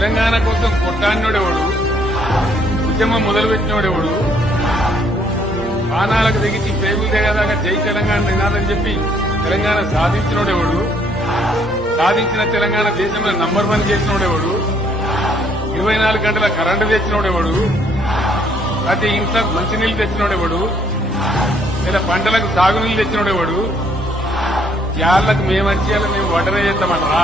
తెలంగాణ కోసం కొట్టాడినోడెవడు, ఉద్యమం మొదలుపెట్టినోడెవడు, బాణాలకు దిగించి పేగులు దిగేదాకా జై తెలంగాణ నినాదని చెప్పి తెలంగాణ సాధించినోడెవడు, సాధించిన తెలంగాణ దేశంలో నంబర్ 1 చేసినోడెవడు, 24 గంటల కరెంటు తెచ్చినోడెవడు, ప్రతి ఇంట్లో మంచినీళ్లు తెచ్చినోడెవడు, లేదా పంటలకు సాగునీళ్లు తెచ్చినోడెవడు, యాళ్లకు మేము వచ్చేయాలి మేము వడ్డనే చేస్తామన్నా.